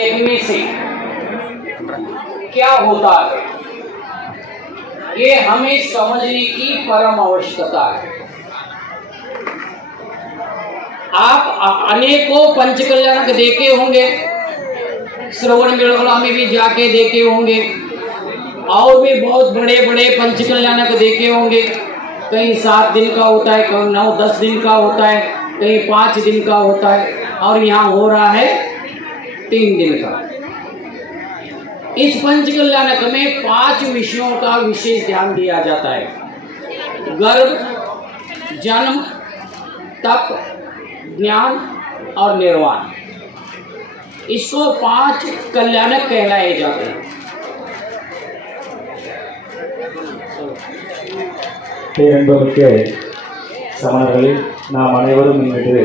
देखने से क्या होता है? ये हमें समझने की परम आवश्यकता है। आप अनेकों पंचकल्याणक देखे होंगे। श्रवण बेलगोला में भी जाके देखे होंगे। और भी बहुत बड़े बड़े पंचकल्याणक देखे होंगे। कहीं सात दिन का होता है, कहीं नौ, दस दिन का होता है, कहीं पाँच दिन का होता है। और यहाँ हो रहा है तीन दिन का इस पंचकल्याणक में पांच विषयों का विशेष ध्यान दिया जाता है गर्भ जन्म तप ज्ञान और निर्वाण इसको पांच कल्याणक कहलाए जाते हैं பேரன்பமிக்க சமணர்களே நாம் அனைவரும் இன்று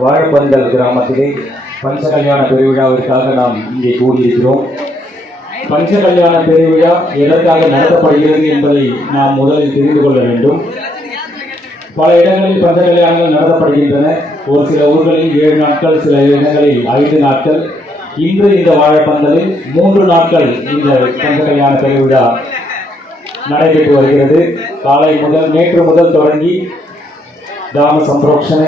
வாழப்பந்தல் கிராமத்திலே பஞ்சகல்யாண பெருவிழாவிற்காக நாம் இங்கே கூடியிருக்கிறோம். பஞ்சகல்யாண பெருவிழா எதற்காக நடத்தப்படுகிறது என்பதை நாம் முதலில் தெரிந்து கொள்ள வேண்டும். பல இடங்களில் பஞ்சகல்யாணங்கள் நடத்தப்படுகின்றன. ஒரு சில ஊர்களில் ஏழு நாட்கள் சில இடங்களில் ஐந்து நாட்கள். இன்று இந்த வாழைப்பந்தலில் மூன்று நாட்கள் இந்த பஞ்சகல்யாண பெருவிழா நடைபெற்று வருகிறது. காலை முதல் நேற்று முதல் தொடங்கி தாம சம்பரோக்ஷனை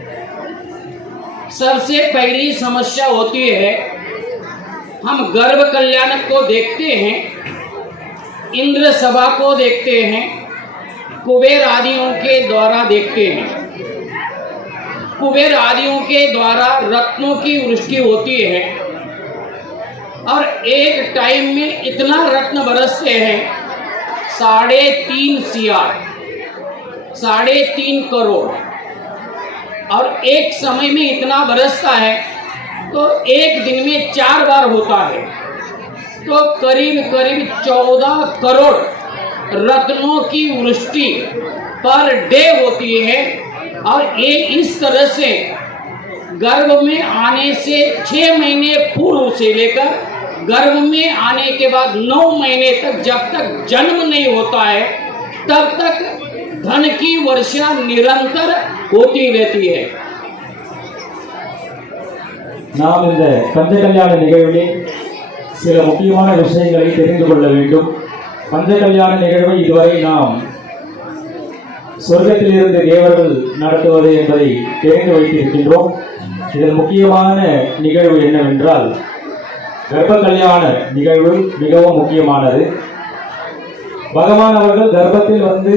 सबसे पहली समस्या होती है, हम गर्भ कल्याणक को देखते हैं, इंद्र सभा को देखते हैं, कुबेर आदियों के द्वारा देखते हैं। कुबेर आदियों के द्वारा रत्नों की वृष्टि होती है, और एक टाइम में इतना रत्न बरसते हैं, साढ़े तीन सियार, साढ़े तीन करोड़। और एक समय में इतना बरसता है तो एक दिन में चार बार होता है। तो करीब करीब चौदह करोड़ रत्नों की वृष्टि पर डे होती है और ये इस तरह से गर्भ में आने से छः महीने पूर्व से लेकर गर्भ में आने के बाद नौ महीने तक जब तक जन्म नहीं होता है, तब तक धन की वर्षा निरंतर होती रहती है நாம் இந்த பஞ்சகல்யாண நிகழ்விலே சில முக்கியமான விஷயங்களை தெரிந்து கொள்ள வேண்டும் பஞ்சகல்யாண நிகழ்வை இதுவரை நாம் சொர்க்கத்திலிருந்து தேவர்கள் நடத்துவது என்பதை தெரிந்து வைத்திருக்கின்றோம் இதில் முக்கியமான நிகழ்வு என்னவென்றால் கர்ப்ப கல்யாண நிகழ்வு மிகவும் முக்கியமானது பகவான் அவர்கள் கர்ப்பத்தில் வந்து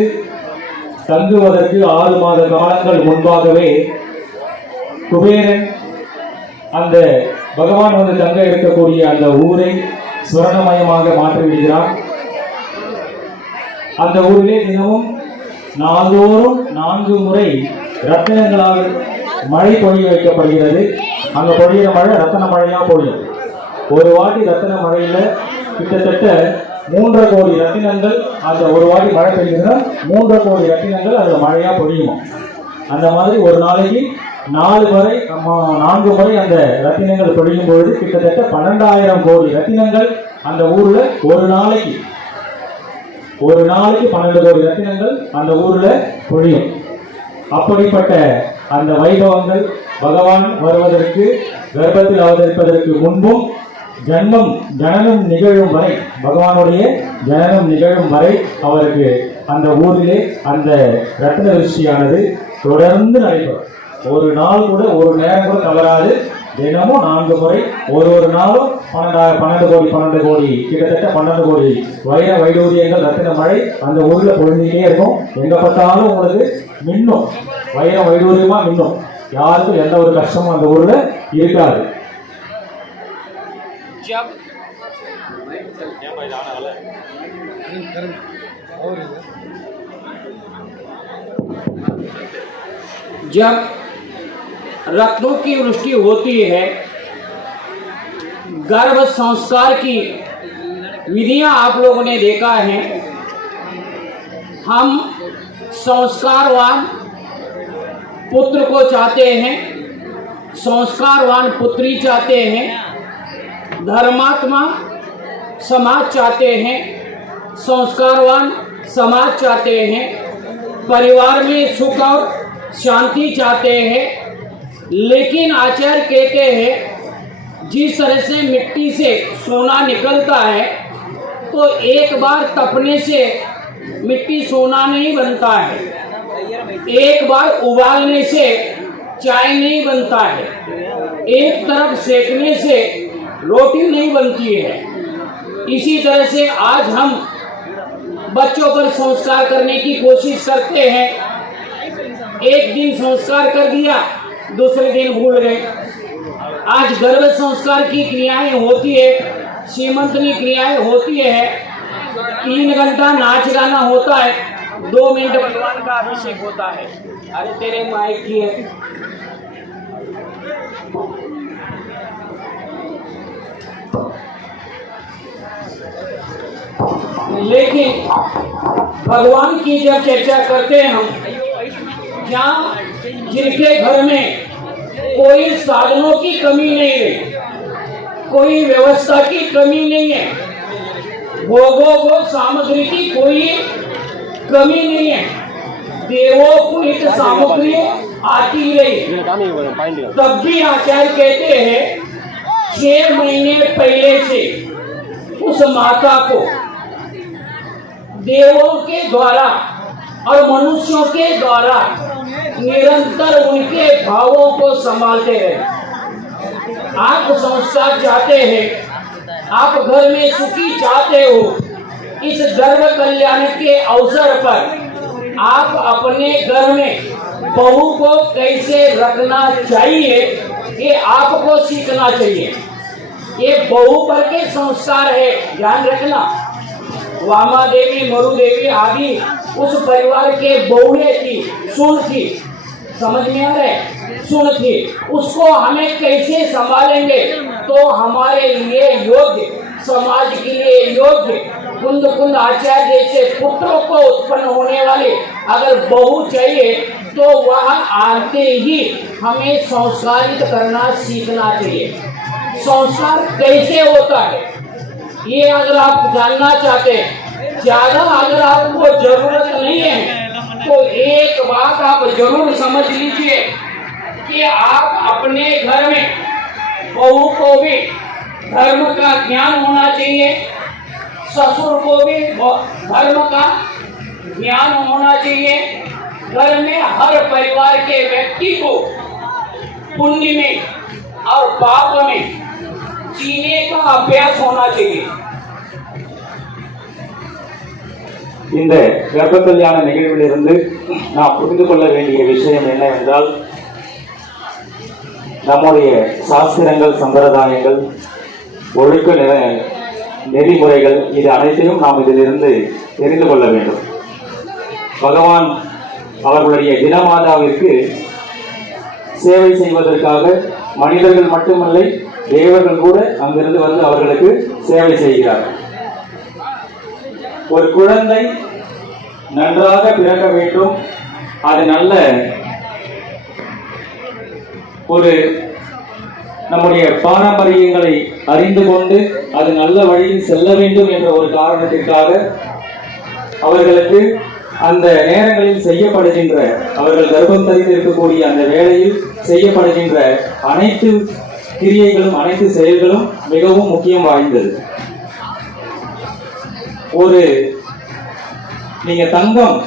தங்குவதற்கு ஆறு மாத காலங்கள் முன்பாகவே குபேரன் அந்த பகவான் வந்து தங்க இருக்கக்கூடிய அந்த ஊரை சுவர்ணமயமாக மாற்றிவிடுகிறான். அந்த ஊரிலே தினமும் நாள்தோறும் நான்கு முறை ரத்தினங்களால் மழை பொழிய வைக்கப்படுகிறது. அந்த பொழியிற மழை ரத்தன மழையா பொழியும். ஒரு வாட்டி ரத்தன மழையில கிட்டத்தட்ட மூன்றரை கோடி ரத்தினங்கள் அந்த ஒரு வாட்டி மழை பெய்யுதுன்னா மூன்றரை கோடி ரத்தினங்கள் அதில் மழையாக பொழியுமா? அந்த மாதிரி ஒரு நாளைக்கு நாலு முறை நம்ம நான்கு முறை அந்த ரத்தினங்கள் பொழியும் பொழுது கிட்டத்தட்ட பன்னெண்டாயிரம் கோடி ரத்தினங்கள் அந்த ஊரில் ஒரு நாளைக்கு ஒரு நாளைக்கு பன்னெண்டு கோடி ரத்தினங்கள் அந்த ஊரில் பொழியும். அப்படிப்பட்ட அந்த வைபவங்கள் பகவான் வருவதற்கு கர்ப்பத்தில் அவதரிப்பதற்கு முன்பும் ஜன்மம் ஜனனம் நிகழும் வரை பகவானுடைய ஜனனம் நிகழும் வரை அவருக்கு அந்த ஊரிலே அந்த ரத்ன ரிஷியானது தொடர்ந்து நடைபெறும். ஒரு நாள் கூட ஒரு நேரம் கூட தவறாது. தினமும் நான்கு முறை ஒரு ஒரு நாளும் பன்னெண்டாயிரம் பன்னெண்டு கோடி பன்னெண்டு கோடி கிட்டத்தட்ட பன்னெண்டு கோடி வைர வைடூரியங்கள் ரத்தின மழை அந்த ஊரில் பொழுதுகிட்டே இருக்கும். எங்கே பார்த்தாலும் உங்களுக்கு மின்னும். வைர வைடூரியமாக மின்னும். யாருக்கும் எந்த ஒரு கஷ்டமும் அந்த ஊரில் இருக்காது. जब जब रत्नों की वृष्टि होती है, गर्भ संस्कार की विधियाँ आप लोगों ने देखा है, हम संस्कारवान पुत्र को चाहते हैं, संस्कारवान पुत्री चाहते हैं धर्मात्मा समाज चाहते हैं, संस्कारवान समाज चाहते हैं, परिवार में सुख और शांति चाहते हैं, लेकिन आचार्य कहते हैं, जिस तरह से मिट्टी से सोना निकलता है तो एक बार तपने से मिट्टी सोना नहीं बनता है। एक बार उबालने से चाय नहीं बनता है। एक तरफ़ सेकने से रोटी नहीं बनती है। इसी तरह से आज हम बच्चों पर संस्कार करने की कोशिश करते हैं। एक दिन संस्कार कर दिया, दूसरे दिन भूल गए। आज गर्भ संस्कार की क्रियाएँ होती है सीमंतनी क्रियाएँ होती है। तीन घंटा नाच गाना होता है, दो मिनट भगवान का अभिषेक होता है। अरे तेरे माइक की है। लेकिन भगवान की जब चर्चा करते हैं हम जहाँ जिनके घर में कोई साधनों की कमी नहीं है, कोई व्यवस्था की कमी नहीं है, भोगों को सामग्री की कोई कमी नहीं है देवोपुनित सामग्री आती रही तब भी आचार्य कहते हैं, छह महीने पहले से उस माता को देवों के द्वारा और मनुष्यों के द्वारा निरंतर उनके भावों को संभालते रहे आप संस्कार चाहते हैं, आप घर में सुखी चाहते हो, इस गर्व कल्याण के अवसर पर आप अपने घर में बहू को कैसे रखना चाहिए, ये आपको सीखना चाहिए। ये बहु पर के संस्कार है, ध्यान रखना। वामा देवी, मरु देवी आदि उस परिवार के बहुए थी सुन थी। समझ में आ रहे सुन थी। उसको हमें कैसे संभालेंगे? तो हमारे लिए योग्य, समाज के लिए योग्य कुंद कुंद आचार्य जैसे पुत्रों को उत्पन्न होने वाले अगर बहू चाहिए तो वह आते ही हमें संस्कारित करना सीखना चाहिए। संस्कार कैसे होता है? ये अगर आप जानना चाहते हैं, ज़्यादा अगर आपको ज़रूरत नहीं है तो एक बात आप ज़रूर समझ लीजिए कि आप अपने घर में बहू को भी धर्म का ज्ञान होना चाहिए, ससुर को भी धर्म का ज्ञान होना चाहिए। घर में हर परिवार के व्यक्ति को पुण्य में और पाप में जीने का अभ्यास होना चाहिए இந்த கர்ப்ப கல்யாண நிகழ்விலிருந்து நாம் புரிந்து கொள்ள வேண்டிய விஷயம் என்னவென்றால் நம்முடைய சாஸ்திரங்கள் சம்பிரதாயங்கள் ஒழுக்க நிற நெறிமுறைகள் இது அனைத்தையும் நாம் இதிலிருந்து தெரிந்து கொள்ள வேண்டும் பகவான் அவர்களுடைய தினமாதாவிற்கு சேவை செய்வதற்காக மனிதர்கள் மட்டுமல்ல தேவர்கள் கூட அங்கிருந்து வந்து அவர்களுக்கு சேவை செய்கிறார். ஒரு குழந்தை நன்றாக பிறக்க வேண்டும். அது நல்ல ஒரு நம்முடைய பாரம்பரியங்களை அறிந்து கொண்டு அது நல்ல வழியில் செல்ல வேண்டும் என்ற ஒரு காரணத்திற்காக அவர்களுக்கு அந்த நேரங்களில் செய்யப்படுகின்ற அவர்கள் கர்ப்பம் தரித்து இருக்கக்கூடிய அந்த வேளையில் செய்யப்படுகின்ற அனைத்து கிரியைகளும் அனைத்து செயல்களும் மிகவும் முக்கியம் வாய்ந்தது. ஒரு நீங்க தங்கம்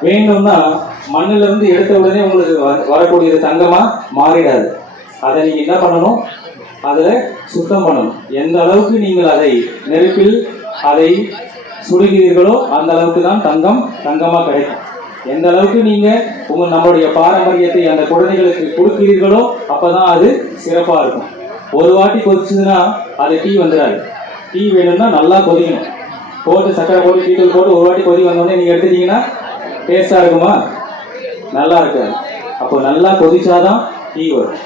வேணும்னா மண்ணில இருந்து எடுத்த உடனே உங்களுக்கு வ- வரக்கூடியது தங்கமா மாறிடாது. அதை நீங்க என்ன பண்ணணும்? அதுல சுத்தம் பண்ணணும். எந்த அளவுக்கு நீங்கள் அதை நெருப்பில் அதை சுடுகிறீர்களோ அந்த அளவுக்கு தான் தங்கம் தங்கமா கிடைக்கும். எந்த அளவுக்கு நீங்க உங்க நம்மளுடைய பாரம்பரியத்தை அந்த குழந்தைகளுக்கு கொடுக்கிறீர்களோ அப்பதான் அது சிறப்பா இருக்கும். ஒரு வாட்டி கொதிச்சதுன்னா அது டீ வந்துடாது டீ வேணும்னா நல்லா கொதிக்கணும். போட்டு சக்கரை போட்டு டீ தூள் போட்டு ஒரு வாட்டி கொதி வந்தோடனே நீங்க எடுத்துட்டீங்கன்னா டேஸ்டா இருக்குமா? நல்லா இருக்காது. அப்போ நல்லா கொதிச்சாதான் டீ வரும்.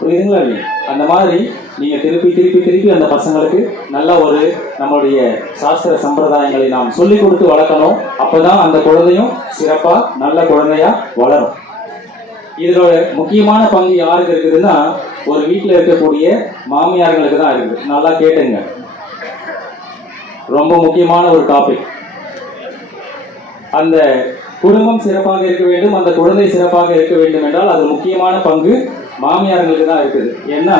புரியுதுங்களா இல்லையா? அந்த மாதிரி நீங்க திருப்பி திருப்பி திருப்பி அந்த பசங்களுக்கு நல்ல ஒரு நம்மளுடைய சாஸ்திர சம்பிரதாயங்களை நாம் சொல்லி கொடுத்து வளர்க்கணும். அப்பதான் அந்த குழந்தையும் சிறப்பா நல்ல குழந்தையா வளரும். இதோட முக்கியமான பங்கு யாருக்கு இருக்குதுன்னா ஒரு வீட்டில் இருக்கக்கூடிய மாமியார்களுக்கு தான் இருக்குது. நல்லா கேட்டுங்க. ரொம்ப முக்கியமான ஒரு டாபிக் அந்த குடும்பம் சிறப்பாக இருக்க வேண்டும் அந்த குழந்தை சிறப்பாக இருக்க வேண்டும் என்றால் அது முக்கியமான பங்கு மாமியார்களுக்கு தான் இருக்குது. ஏன்னா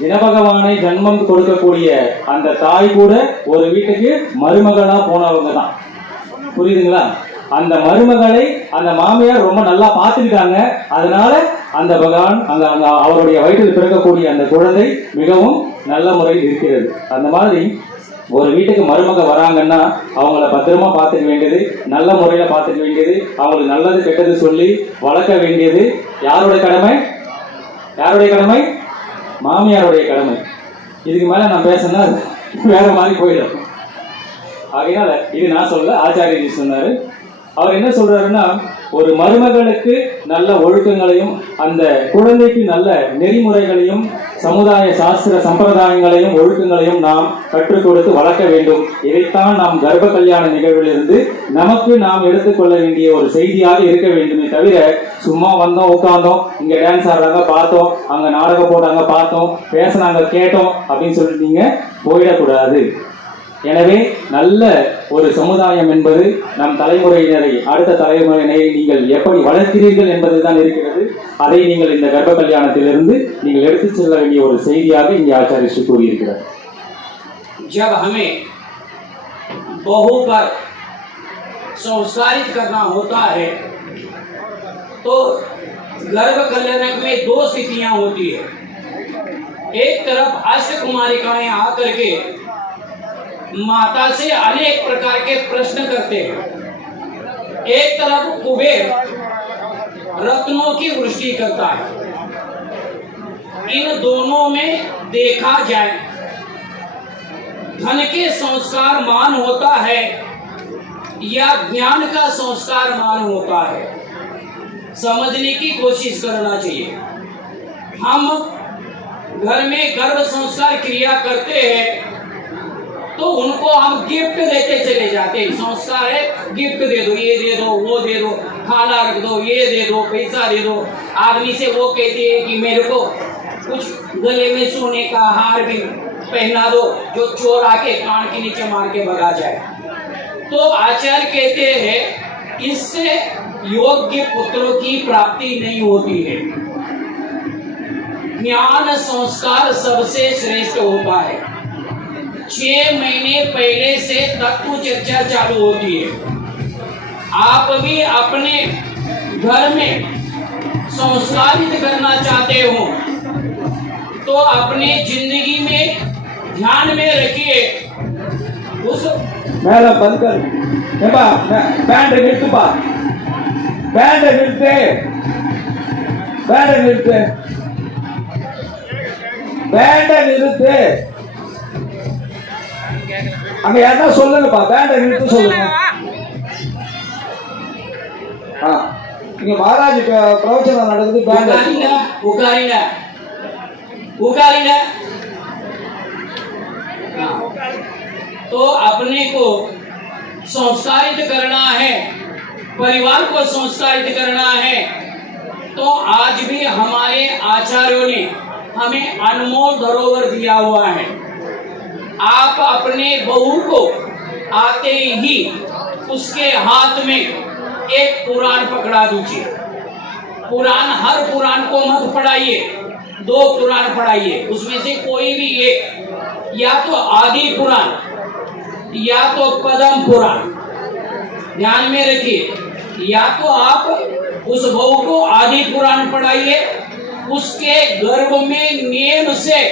தினபகவானை ஜன்மம் கொடுக்கக்கூடிய அந்த தாய் கூட ஒரு வீட்டுக்கு மருமகளா போனவங்க தான் புரியுதுங்களா? அந்த மருமகளை அந்த மாமியார் ரொம்ப நல்லா பார்த்துக்கிட்டாங்க. அதனால அந்த பகவான் அந்த அந்த அவருடைய வயிற்றில் பிறக்கக்கூடிய அந்த குழந்தை மிகவும் நல்ல முறையில் இருக்கிறது. அந்த மாதிரி ஒரு வீட்டுக்கு மருமக வராங்கன்னா அவங்கள பத்திரமா பார்த்துக்க வேண்டியது நல்ல முறையில் பார்த்துக்க வேண்டியது அவங்களுக்கு நல்லது கெட்டது சொல்லி வளர்க்க வேண்டியது யாருடைய கடமை? யாருடைய கடமை? மாமியாருடைய கடமை. இதுக்கு மேலே நான் பேசினா வேற மாதிரி போயிடும். ஆகையினால இது நான் சொல்லல ஆச்சாரியஜி சொன்னார். அவர் என்ன சொல்றாருன்னா ஒரு மருமகளுக்கு நல்ல ஒழுக்கங்களையும் அந்த குழந்தைக்கு நல்ல நெறிமுறைகளையும் சமுதாய சாஸ்திர சம்பிரதாயங்களையும் ஒழுக்கங்களையும் நாம் கற்றுக் கொடுத்து வளர்க்க வேண்டும். இதைத்தான் நாம் கர்ப்ப கல்யாண நிகழ்விலிருந்து நமக்கு நாம் எடுத்துக்கொள்ள வேண்டிய ஒரு செய்தியாக இருக்க வேண்டுமே தவிர சும்மா வந்தோம் உட்காந்தோம் இங்க டான்ஸ் ஆடுறாங்க பார்த்தோம் அங்க நாடகம் போடுறாங்க பார்த்தோம் பேசுனாங்க கேட்டோம் அப்படின்னு சொல்லிட்டு நீங்க போயிடக்கூடாது. எனவே நல்ல ஒரு சமுதாயம் என்பது நம் தலைமுறையினரை அடுத்த தலைமுறையினரை நீங்கள் எப்படி வளர்க்கிறீர்கள் என்பதுதான் இருக்கிறது அதை நீங்கள் இந்த கர்ப்ப கல்யாணத்திலிருந்து நீங்கள் எடுத்துச் செல்ல வேண்டிய ஒரு செய்தியாக இங்கே ஆச்சாரிய கூறியிருக்கிறார் जब हमें बहू पर संस्कारित करना होता है तो गर्भ कल्याण में दो स्थितियां होती है एक तरफ अष्ट कुमारिकाएं आकर के माता से अनेक प्रकार के प्रश्न करते हैं। एक तरफ़ कुबेर रत्नों की वृष्टि करता है। इन दोनों में देखा जाए, धन के संस्कार मान होता है या ज्ञान का संस्कार मान होता है, समझने की कोशिश करना चाहिए। हम घर में गर्भ संस्कार क्रिया करते हैं उनको हम गिफ्ट देते चले जाते हैं। संस्कार है गिफ्ट दे दो, ये दे दो, वो दे दो, खाना रख दो, ये दे दो, पैसा दे दो। आदमी से वो कहते हैं कि मेरे को कुछ गले में सोने का हार भी पहना दो, जो चोर आके कान के नीचे मार के भगा जाए। तो आचार्य कहते हैं, इससे योग्य पुत्रों की प्राप्ति नहीं होती है। ज्ञान संस्कार सबसे श्रेष्ठ होता है। छह महीने पहले से तत्व चर्चा चालू होती है आप भी अपने घर में संस्कारित करना चाहते हो तो अपने जिंदगी में ध्यान में रखिए उस மேல பந்த் கர் ஏப்பா பேண்ட நிறுத்துப்பா பேண்ட நிறுத்து பேண்ட நிறுத்து பேண்ட நிறுத்து அங்க யாரா சொல்லுங்கப்பா பேண்ட நிறுத்து சொல்லுங்க ஆ இங்க மகாராஜ் ப- பிரவச்சனம் நடக்குது பேண்ட उकारिंगा उकारिंगा उकारिंगा हाँ। तो अपने को संस्कारित करना है परिवार को संस्कारित करना है तो आज भी हमारे आचार्यों ने हमें अनमोल धरोहर दिया हुआ है आप अपने बहू को आते ही उसके हाथ में एक पुराण पकड़ा दीजिए। कुरान हर कुरान को मत पढ़ाइए, दो कुरान पढ़ाइए। उसमें से कोई भी एक, या तो आदि कुरान या तो पदम पुराण, ध्यान में रखिए। या तो आप उस बहू को आदि पुराण पढ़ाइए, उसके गर्भ में नियम से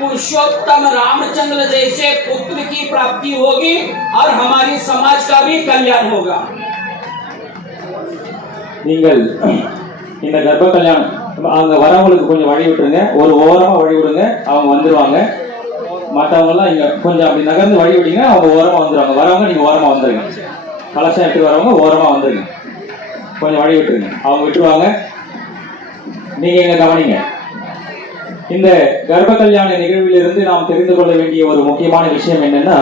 पुरुषोत्तम रामचंद्र जैसे पुत्र की प्राप्ति होगी और हमारी समाज का भी कल्याण होगा நீங்கள் இந்த கர்ப்ப கல்யாணம் அங்க வரவங்களுக்கு கொஞ்சம் வழி விட்டுருங்க ஒரு ஓரமா வழி விடுங்க அவங்க வந்துருவாங்க மற்றவங்க எல்லாம் இங்க கொஞ்சம் அப்படி நகர்ந்து வழி விட்டீங்கன்னா அவங்க ஓரமா வந்துருவாங்க வரவங்க நீங்க ஓரமா வந்துருங்க கலசம் எடுத்து வரவங்க ஓரமா வந்துருங்க கொஞ்சம் வழி விட்டுருங்க அவங்க விட்டுருவாங்க நீங்க எங்க கவனிங்க இந்த கர்ப்ப கல்யாண நிகழ்விலிருந்து நாம் தெரிந்து கொள்ள வேண்டிய ஒரு முக்கியமான விஷயம் என்னன்னா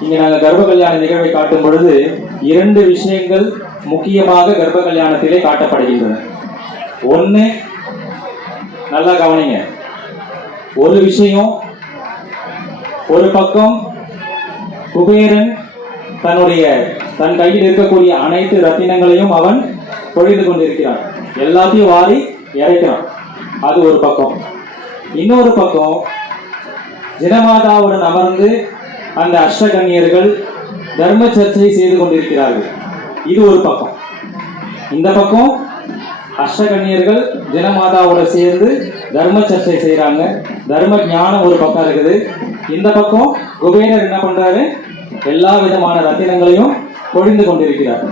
இங்க நாங்கள் கர்ப்ப கல்யாண நிகழ்வை காட்டும் பொழுது இரண்டு விஷயங்கள் முக்கியமாக கர்ப்ப கல்யாணத்திலே காட்டப்படுகின்றன. ஒன்று நல்லா கவனிங்க. ஒரு விஷயம் ஒரு பக்கம் குபேரன் தன்னுடைய தன் கையில் இருக்கக்கூடிய அனைத்து ரத்தினங்களையும் அவன் பொழிந்து கொண்டிருக்கிறான். எல்லாத்தையும் வாரி இறைக்கிறான். அது ஒரு பக்கம். இன்னொரு பக்கம் ஜனமாதாவுடன் அமர்ந்து அந்த அஷ்டகன்யர்கள் தர்ம சர்ச்சை செய்து கொண்டிருக்கிறார்கள். இது ஒரு பக்கம். இந்த பக்கம் அஷ்டகன்யர்கள் ஜனமாதாவோட சேர்ந்து தர்ம சர்ச்சை செய்கிறாங்க தர்ம ஞானம் ஒரு பக்கம் இருக்குது. இந்த பக்கம் குபேரர் என்ன பண்றாரு? எல்லா விதமான ரத்தினங்களையும் பொழிந்து கொண்டிருக்கிறார்.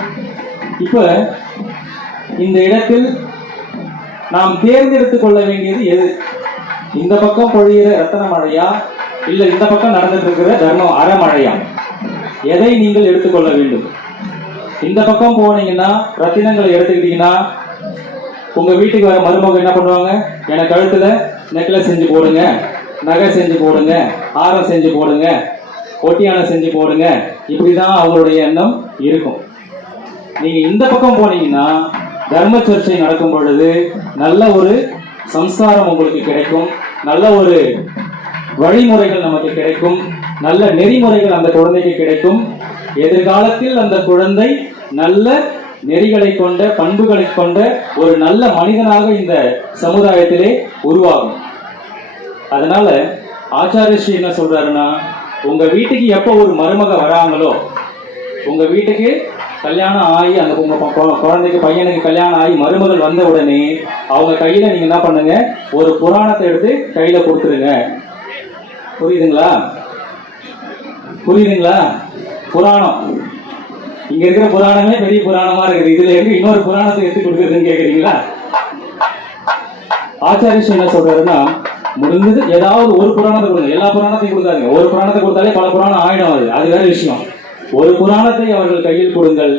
இப்ப இந்த இடத்தில் நாம் தேர்ந்தெடுத்துக் கொள்ள வேண்டியது எது? இந்த பக்கம் பொழியிற ரத்தன மழையா இல்ல இந்த பக்கம் நடந்துட்டு இருக்கிற தர்மம் அறமழையா? எதை நீங்கள் எடுத்துக்கொள்ள வேண்டும்? இந்த பக்கம் போனீங்கன்னா ரத்தினங்களை எடுத்துக்கிட்டீங்கன்னா உங்க வீட்டுக்கு வர மருமக என்ன பண்ணுவாங்க? எனக்கு கழுத்துல நெக்லஸ் செஞ்சு போடுங்க நகை செஞ்சு போடுங்க ஆரம் செஞ்சு போடுங்க ஒட்டியானம் செஞ்சு போடுங்க. இப்படிதான் அவங்களுடைய எண்ணம் இருக்கும். நீங்க இந்த பக்கம் போனீங்கன்னா தர்ம சர்ச்சை நடக்கும் பொழுது நல்ல ஒரு சம்ஸ்காரம் உங்களுக்கு கிடைக்கும். நல்ல ஒரு வழிமுறைகள் நமக்கு கிடைக்கும். நல்ல நெறிமுறைகள் அந்த குழந்தைக்கு கிடைக்கும். எதிர்காலத்தில் அந்த குழந்தை நல்ல நெறிகளை கொண்ட பண்புகளை கொண்ட ஒரு நல்ல மனிதனாக இந்த சமுதாயத்திலே உருவாகும். அதனால ஆச்சாரிய ஸ்ரீ என்ன சொல்றாருன்னா உங்க வீட்டுக்கு எப்போ ஒரு மருமக வராங்களோ உங்க வீட்டுக்கு கல்யாணம் ஆகி அந்த உங்க குழந்தைக்கு பையனுக்கு கல்யாணம் ஆகி மருமகள் வந்த உடனே அவங்க கையில நீங்க என்ன பண்ணுங்க? ஒரு புராணத்தை எடுத்து கையில கொடுத்துருங்க. புரியுதுங்களா? புரியுதுங்களா? புராணம். இங்க இருக்கிற புராணமே பெரிய புராணமா இருக்குது. இதுல இருந்து இன்னொரு புராணத்தை எடுத்து கொடுக்குறதுன்னு கேக்குறீங்களா? ஆச்சாரிய என்ன சொல்றாருன்னா முடிஞ்சது ஏதாவது ஒரு புராணத்தை கொடுங்க. எல்லா புராணத்தையும் கொடுக்காதீங்க. ஒரு புராணத்தை கொடுத்தாலே பல புராணம் ஆயிடும் அது. அது வேற விஷயம். ஒரு புராணத்தை அவர்கள் கையில் கொடுங்கள்.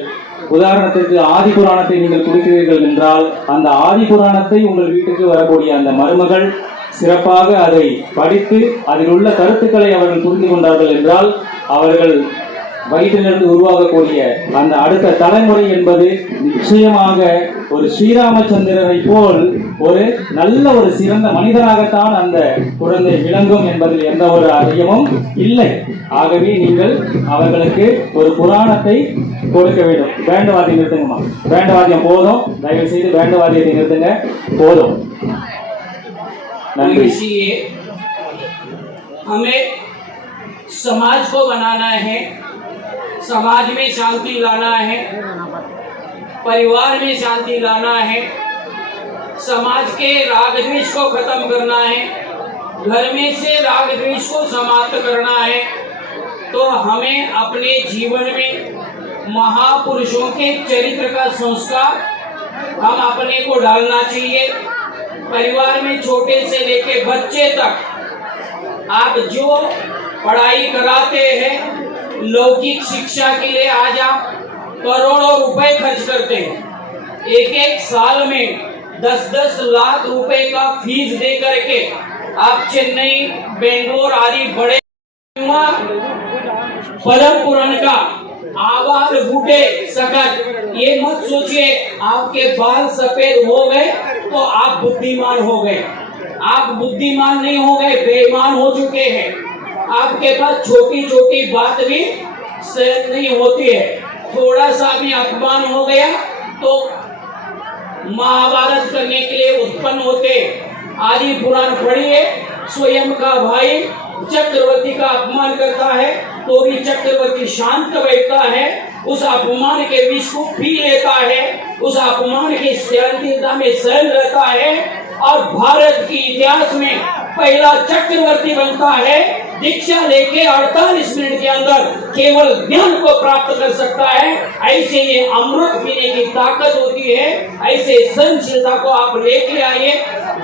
உதாரணத்திற்கு ஆதி புராணத்தை நீங்கள் கொடுக்கிறீர்கள் என்றால் அந்த ஆதி புராணத்தை உங்கள் வீட்டுக்கு வரக்கூடிய அந்த மருமகள் சிறப்பாக அதை படித்து அதில் உள்ள கருத்துக்களை அவர்கள் புரிந்து கொண்டார்கள் என்றால் அவர்கள் வயிற்றிலிருந்து உருவாகக்கூடிய அந்த அடுத்த தலைமுறை என்பது நிச்சயமாக ஒரு ஸ்ரீராமச்சந்திரரை போல் ஒரு நல்ல ஒரு சிறந்த மனிதனாகத்தான் அந்த குழந்தை விளங்கும் என்பதில் எந்த ஒரு ஐயமும் இல்லை ஆகவே நீங்கள் அவர்களுக்கு ஒரு புராணத்தை கொடுக்க வேண்டும் வேண்டவாதியம் நிறுத்துங்கம்மா வேண்டவாதியம் போதும் தயவு செய்து வேண்டவாதியத்தை நிறுத்துங்க போதும் நன்றி इसलिए हमें समाज को बनाना है समाज में शांति लाना है, परिवार में शांति लाना है, समाज के राग द्वेष को खत्म करना है, घर में से राग द्वेष को समाप्त करना है तो हमें अपने जीवन में महापुरुषों के चरित्र का संस्कार हम अपने को डालना चाहिए। परिवार में छोटे से लेके बच्चे तक आप जो पढ़ाई कराते हैं लौकिक शिक्षा के लिए आज आप करोड़ों रुपए खर्च करते हैं। एक एक साल में दस दस लाख रुपए का फ़ीस दे करके आप चेन्नई, बेंगलोर आदि बड़े परम पुराण का आवाज़ बूटे सकत। ये मत सोचिए, आपके बाल सफ़ेद हो गए तो आप बुद्धिमान हो गए। आप बुद्धिमान नहीं हो गए, बेईमान हो चुके हैं। आपके पास छोटी छोटी बात भी सहन नहीं होती है। थोड़ा सा भी अपमान हो गया तो महाभारत करने के लिए उत्पन्न होते आदि पुराण पढ़िए। स्वयं का भाई चक्रवर्ती का अपमान करता है तो भी चक्रवर्ती शांत बैठता है, उस अपमान के विष को पी लेता है, उस अपमान की शांतिता में सहन रहता है, और भारत की इतिहास में पहला चक्रवर्ती बनता है, दीक्षा लेके 48 मिनट के अंदर केवल ज्ञान को प्राप्त कर सकता है। ऐसे ये अमृत पीने की ताकत होती है, ऐसे सहनशीलता को आप लेके आइए।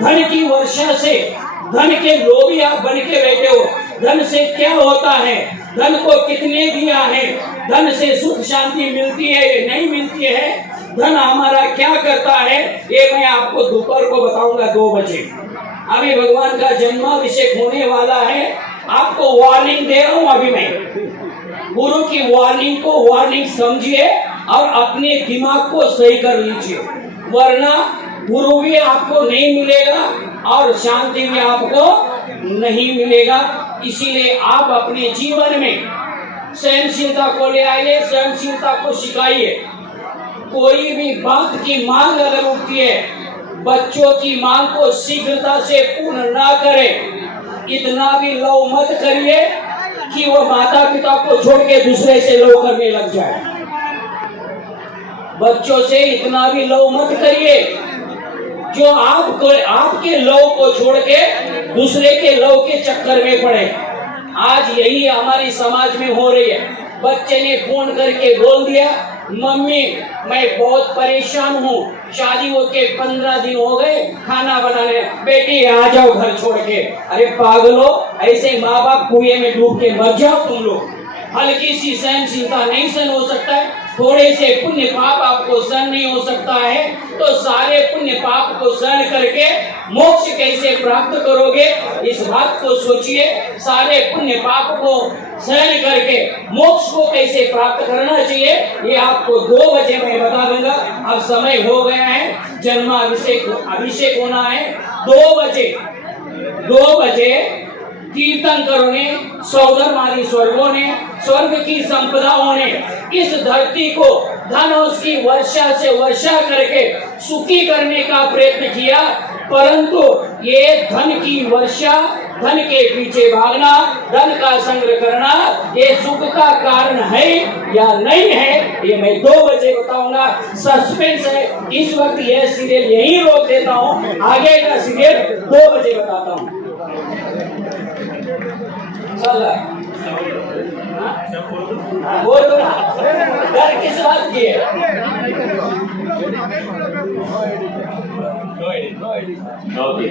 धन की वर्षा से, धन के लोभी आप बन के बैठे हो। धन से क्या होता है? धन को कितने दिया है? धन से सुख शांति मिलती है या नहीं मिलती है? धन हमारा क्या करता है? ये मैं आपको दोपहर को बताऊँगा दो बजे। अभी भगवान का जन्माभिषेक होने वाला है। आपको वार्निंग दे रहा हूँ अभी मैं। गुरु की वार्निंग को वार्निंग समझिए और अपने दिमाग को सही कर लीजिए। वरना गुरु भी आपको नहीं मिलेगा और शांति भी आपको नहीं मिलेगा। इसीलिए आप अपने जीवन में सहनशीलता को ले आइए, सहनशीलता को सिखाइए। कोई भी बात की मांग अगर उठती है बच्चों की मांग को शीघ्रता से पूर्ण ना करें। इतना भी लव मत करिए कि वो माता पिता को छोड़ के दूसरे से लव करने लग जाए। बच्चों से इतना भी लव मत करिए जो आपको, आपके लव को छोड़ के दूसरे के लव के चक्कर में पड़े। आज यही हमारी समाज में हो रही है। बच्चे ने फ़ोन करके बोल दिया, मम्मी, मैं बहुत परेशान हूँ। शादी हो के पंद्रह दिन हो गए, खाना बनाने। बेटी, आ जाओ घर छोड़ के। अरे पागलो, ऐसे माँ बाप कुएँ में डूब के मर जाओ तुम लोग। हल्की सी सहनशीलता नहीं सहन हो सकता है। थोड़े से पुण्य पाप आपको सहन नहीं हो सकता है तो सारे पुण्य पाप को सहन करके मोक्ष कैसे प्राप्त करोगे, इस बात को सोचिए। सारे पुण्य पाप को सहन करके मोक्ष को कैसे प्राप्त करना चाहिए, ये आपको दो बजे मैं बता दूँगा। अब समय हो गया है, जन्माभिषेक अभिषेक होना है। दो बजे दो बजे कीर्तन करो ने सौधरमारी स्वर्गों ने, स्वर्ग की संपदाओं ने इस धरती को धन उसकी वर्षा से वर्षा करके सुखी करने का प्रयत्न किया, परंतु ये धन की वर्षा, धन के पीछे भागना, धन का संग्रह करना, ये सुख का कारण है या नहीं है, ये मैं दो बजे बताऊँगा। सस्पेंस है। इस वक्त ये सीरियल यही रोक देता हूँ। आगे का सीरियल दो बजे बताता हूँ। डर किस बात की है ஓகே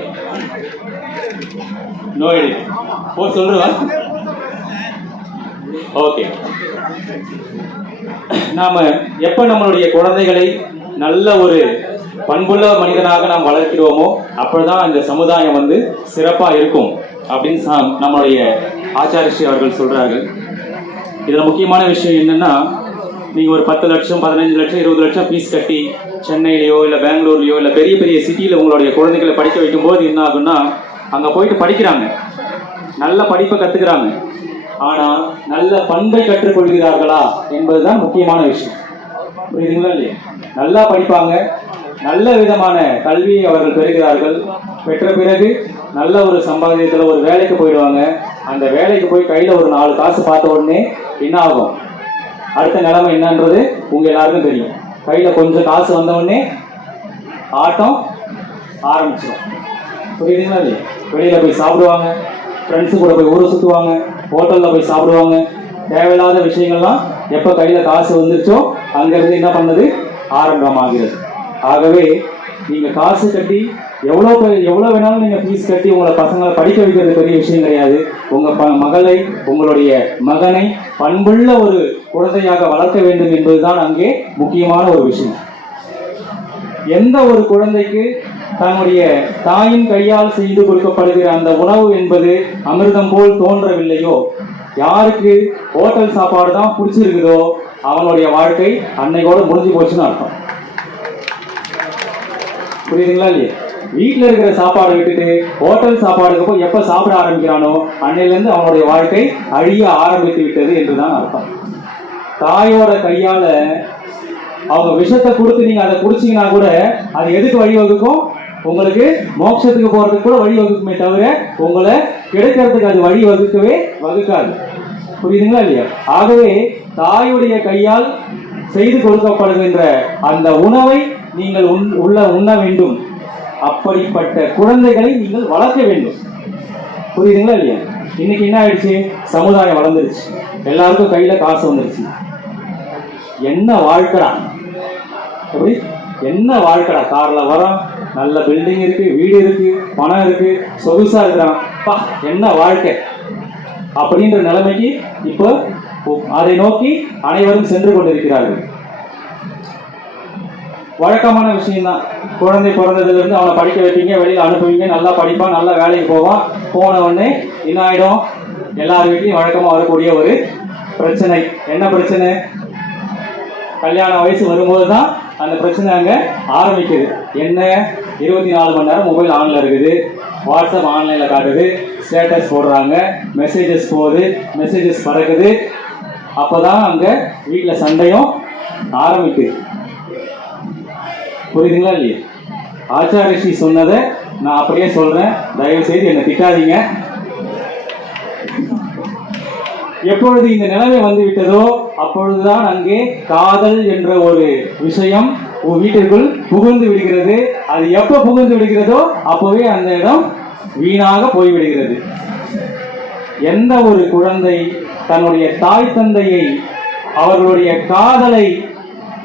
நோ ஐடி ஓ சொல்றவா ஓகே நாம எப்ப நம்மளுடைய குழந்தைகளை நல்ல ஒரு பண்புள்ள மனிதனாக நாம் வளர்க்கிறோமோ அப்பதான் இந்த சமுதாயம் வந்து சிறப்பா இருக்கும் அப்படின்னு சா- நம்மளுடைய ஆச்சாரிஷி அவர்கள் சொல்றார்கள் இதில் முக்கியமான விஷயம் என்னென்னா நீங்கள் ஒரு பத்து லட்சம் பதினஞ்சு லட்சம் இருபது லட்சம் ஃபீஸ் கட்டி சென்னையிலேயோ இல்லை பெங்களூர்லையோ இல்லை பெரிய பெரிய சிட்டியில் உங்களுடைய குழந்தைகளை படிக்க வைக்கும்போது என்ன ஆகுன்னா அங்கே போயிட்டு படிக்கிறாங்க. நல்ல படிப்பை கற்றுக்கிறாங்க ஆனால் நல்ல பண்பை கற்றுக்கொள்கிறார்களா என்பதுதான் முக்கியமான விஷயம். புரியுதுங்களா இல்லையா? நல்லா படிப்பாங்க. நல்ல விதமான கல்வியை அவர்கள் பெறுகிறார்கள். பெற்ற பிறகு நல்ல ஒரு சம்பாதியத்தில் ஒரு வேலைக்கு போயிடுவாங்க. அந்த வேலைக்கு போய் கையில் ஒரு நாலு காசு பார்த்த உடனே என்ன ஆகும்? அடுத்த நிலைமை என்னன்றது உங்க எல்லாருக்கும் தெரியும். கையில் கொஞ்சம் காசு வந்த உடனே ஆட்டம் ஆரம்பிச்சிடும் புரியுதுங்களா இல்லையா? வெளியில் போய் சாப்பிடுவாங்க. ஃப்ரெண்ட்ஸு கூட போய் ஊரை சுற்றுவாங்க ஹோட்டலில் போய் சாப்பிடுவாங்க. தேவையில்லாத விஷயங்கள்லாம் எப்போ கையில் காசு வந்துருச்சோ அங்கேருந்து என்ன பண்ணது? ஆரம்பமாகிறது. ஆகவே நீங்கள் காசு கட்டி எவ்வளோ எவ்வளோ வேணாலும் நீங்கள் ஃபீஸ் கட்டி உங்களை பசங்களை படிக்க வைக்கிறது பெரிய விஷயம் கிடையாது. உங்கள் ப மகளை உங்களுடைய மகனை பண்புள்ள ஒரு குழந்தையாக வளர்க்க வேண்டும் என்பதுதான் அங்கே முக்கியமான ஒரு விஷயம். எந்த ஒரு குழந்தைக்கு தன்னுடைய தாயின் கையால் செய்து கொடுக்கப்படுகிற அந்த உணவு என்பது அமிர்தம் போல் தோன்றவில்லையோ யாருக்கு ஹோட்டல் சாப்பாடு தான் பிடிச்சிருக்குதோ அவனுடைய வாழ்க்கை அன்னைக்கோட முடிஞ்சு போச்சுன்னு அர்த்தம். புரியுதுங்களா இல்லையா? வீட்டில் இருக்கிற சாப்பாடை விட்டுட்டு ஹோட்டல் சாப்பாடுக்கு போய் எப்போ சாப்பிட ஆரம்பிக்கிறானோ அன்னையிலேருந்து அவனுடைய வாழ்க்கை அழிய ஆரம்பித்து விட்டது என்றுதான் அர்த்தம். தாயோட கையால அவங்க விஷத்தை கொடுத்து நீங்க அதை குடிச்சீங்கன்னா கூட அது எதுக்கு வழிவகுக்கும்? உங்களுக்கு மோட்சத்துக்கு போறதுக்கு கூட வழி வகுக்குமே தவிர உங்களை கிடைக்கிறதுக்கு அது வழி வகுக்கவே வகுக்காது. புரியுதுங்களா இல்லையா? ஆகவே தாயுடைய கையால் செய்து கொடுக்கப்படுகின்ற அந்த உணவை நீங்கள் உண்- உள்ள உண்ண வேண்டும். அப்படிப்பட்ட குழந்தைகளை நீங்கள் வளர்க்க வேண்டும். புரியுதுங்களா இல்லையா? இன்னைக்கு என்ன ஆயிடுச்சு? சமுதாயம் வளர்ந்துருச்சு. எல்லாருக்கும் கையில காசு வந்துருச்சு. என்ன வாழ்க்கடா? எப்படி? என்ன வாழ்க்கடா? கார்ல வரோம் நல்ல பில்டிங் இருக்கு வீடு இருக்கு பணம் இருக்கு சொகுசா இருக்கிறான். பா என்ன வாழ்க்கை? அப்படின்ற நிலைமைக்கு இப்போ அதை நோக்கி அனைவரும் சென்று கொண்டிருக்கிறார்கள். வழக்கமான விஷயம்தான். குழந்தை பிறந்ததுலேருந்து அவனை படிக்க வைப்பீங்க வெளியில் அனுப்புவீங்க நல்லா படிப்பான் நல்லா வேலைக்கு போவான். போன உடனே என்ன ஆகிடும் எல்லார் வீட்லையும் வழக்கமாக வரக்கூடிய ஒரு பிரச்சனை. என்ன பிரச்சனை? கல்யாண வயசு வரும்போது தான் அந்த பிரச்சனை அங்கே ஆரம்பிக்குது. என்ன? இருபத்தி நாலு மணி நேரம் மொபைல் ஆனில் இருக்குது. வாட்ஸ்அப் ஆன்லைனில் காட்டுது. ஸ்டேட்டஸ் போடுறாங்க. மெசேஜஸ் போகுது. மெசேஜஸ் பறக்குது. அப்போ தான் அங்கே வீட்டில் சண்டையும் ஆரம்பிக்குது. புரியுதுங்களா இல்லையா? ஆச்சாரிஷி சொன்னதை நான் அப்படியே சொல்கிறேன் தயவு செய்து என்னை திட்டாதீங்க. எப்பொழுது இந்த நிலைமை வந்து விட்டதோ அப்பொழுதுதான் அங்கே காதல் என்ற ஒரு விஷயம் உன் வீட்டிற்குள் புகுந்து விடுகிறது. அது எப்ப புகுந்து விடுகிறதோ அப்பவே அந்த இடம் வீணாக போய்விடுகிறது. எந்த ஒரு குழந்தை தன்னுடைய தாய் தந்தையை அவர்களுடைய காதலை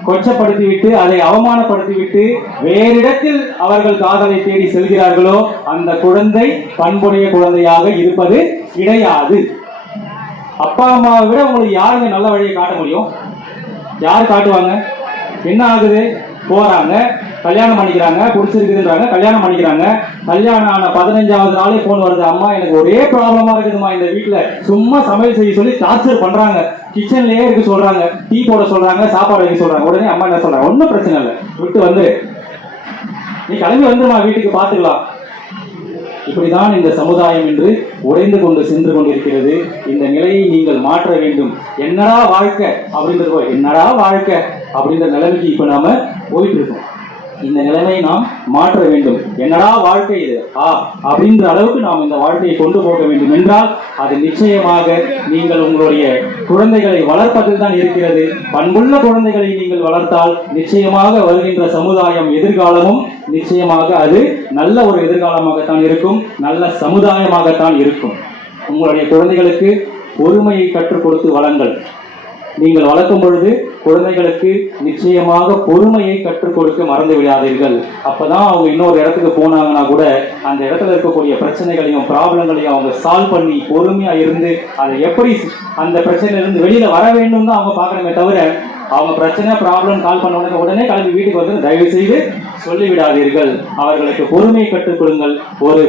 கொச்சப்படுத்திவிட்டு அதை அவமானப்படுத்திவிட்டு வேறிடத்தில் அவர்கள் காதலை தேடி செல்கிறார்களோ அந்த குழந்தை பண்புடைய குழந்தையாக இருப்பது கிடையாது. அப்பா அம்மாவை விட உங்களுக்கு யாருங்க நல்ல வழியை காட்ட முடியும்? யார் காட்டுவாங்க? என்ன ஆகுது? போறாங்க கல்யாணம் பண்ணிக்கிறாங்க பிடிச்சிருக்குதுன்றாங்க கல்யாணம் பண்ணிக்கிறாங்க. கல்யாணம் ஆன பதினஞ்சாவது நாளே ஃபோன் வருது அம்மா எனக்கு ஒரே ப்ராப்ளமா இருக்குதுமா இந்த வீட்டில் சும்மா சமையல் செய்ய சொல்லி டார்ச்சர் பண்றாங்க. கிச்சன்லயே இருக்க சொல்றாங்க. டீ போட சொல்றாங்க சாப்பாடு வைக்க சொல்றாங்க. உடனே அம்மா என்ன சொல்றாங்க? ஒன்றும் பிரச்சனை இல்லை. விட்டு வந்து. நீ கிளம்பி வந்துருமா வீட்டுக்கு பார்த்துக்கலாம். இப்படிதான் இந்த சமுதாயம் என்று உடைந்து கொண்டு சென்று கொண்டிருக்கிறது. இந்த நிலையை நீங்கள் மாற்ற வேண்டும். என்னடா வாழ்க்கை அப்படின்றது என்னடா வாழ்க்கை அப்படின்ற நிலைமைக்கு இப்ப நாம போயிட்டு இருக்கோம் இந்த நிலைமையை நாம் மாற்ற வேண்டும். என்னடா வாழ்க்கை இது? ஆ அப்படின்ற அளவுக்கு நாம் இந்த வாழ்க்கையை கொண்டு போக வேண்டும் என்றால் அது நிச்சயமாக நீங்கள் உங்களுடைய குழந்தைகளை வளர்ப்பதில் தான் இருக்கிறது. பண்புள்ள குழந்தைகளை நீங்கள் வளர்த்தால் நிச்சயமாக வருகின்ற சமுதாயம் எதிர்காலமும் நிச்சயமாக அது நல்ல ஒரு எதிர்காலமாகத்தான் இருக்கும் நல்ல சமுதாயமாகத்தான் இருக்கும். உங்களுடைய குழந்தைகளுக்கு பொறுமையை கற்றுக் கொடுத்து வளங்கள். நீங்கள் வளர்க்கும் பொழுது குழந்தைகளுக்கு நிச்சயமாக பொறுமையை கற்றுக் கொடுக்க மறந்து விடாதீர்கள். அப்பதான் அவங்க இன்னொரு இடத்துக்கு போனாங்கன்னா கூட அந்த இடத்துல இருக்கக்கூடிய பிரச்சனைகளையும் ப்ராப்ளங்களையும் அவங்க சால்வ் பண்ணி பொறுமையா இருந்து அதை எப்படி அந்த பிரச்சனையிலிருந்து வெளியில வர வேண்டும் தான் அவங்க பார்க்கணுமே தவிர அவங்க பிரச்சனை ப்ராப்ளம் கால் பண்ண உடனே உடனே கிளம்பி வீட்டுக்கு வந்து தயவு செய்து சொல்லிவிடாதீர்கள் அவர்களுக்கு பொறுமையை கற்றுக் கொடுங்கள். ஒரு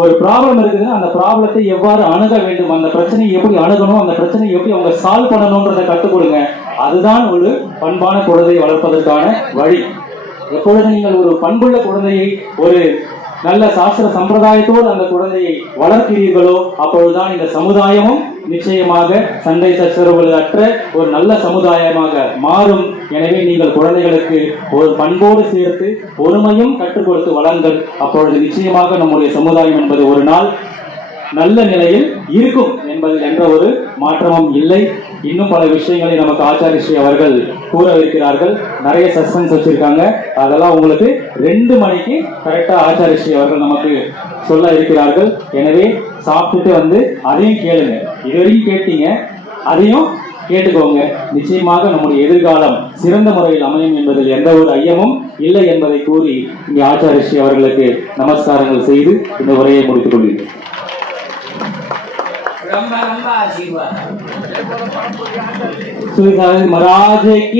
ஒரு ப்ராப்ளம் இருக்குதுன்னா அந்த ப்ராப்ளத்தை எவ்வாறு அணுக வேண்டும்? அந்த பிரச்சனையை எப்படி அணுகணும்? அந்த பிரச்சனையை எப்படி அவங்க சால்வ் பண்ணணுன்றதை கற்றுக் கொடுங்க. அதுதான் ஒரு பண்பான குழந்தையை வளர்ப்பதற்கான வழி. எப்பொழுது நீங்கள் ஒரு பண்புள்ள குழந்தையை ஒரு நல்ல சாஸ்திர சம்பிரதாயத்தோடு அந்த குழந்தையை வளர்க்கிறீர்களோ அப்பொழுதுதான் இந்த சமுதாயமும் நிச்சயமாக சண்டை சச்சரவுகள் அற்ற ஒரு நல்ல சமுதாயமாக மாறும். எனவே நீங்கள் குழந்தைகளுக்கு ஒரு பண்போடு சேர்த்து பொறுமையும் கற்றுக் கொடுத்து வளங்கள் அப்பொழுது நிச்சயமாக நம்முடைய சமுதாயம் என்பது ஒரு நாள் நல்ல நிலையில் இருக்கும் என்பதில் என்ற ஒரு மாற்றமும் இல்லை. இன்னும் பல விஷயங்களை நமக்கு ஆச்சாரிய ஸ்ரீ அவர்கள் கூறவிருக்கிறார்கள். நிறைய சஸ்பென்ஸ் வச்சிருக்காங்க. அதெல்லாம் உங்களுக்கு ரெண்டு மணிக்கு கரெக்டாக ஆச்சாரிய ஸ்ரீ அவர்கள் நமக்கு சொல்ல இருக்கிறார்கள். எனவே சாப்பிட்டுட்டு வந்து அதையும் கேளுங்க. இதுவரையும் கேட்டீங்க. அதையும் கேட்டுக்கோங்க. நிச்சயமாக நம்முடைய எதிர்காலம் சிறந்த முறையில் அமையும் என்பதில் எந்த ஒரு ஐயமும் இல்லை என்பதை கூறி இங்கே ஆச்சாரிய ஸ்ரீ அவர்களுக்கு நமஸ்காரங்கள் செய்து இந்த உரையை முடித்துக் கொள்கிறேன். लंबा लंबा आशीर्वाद महाराज की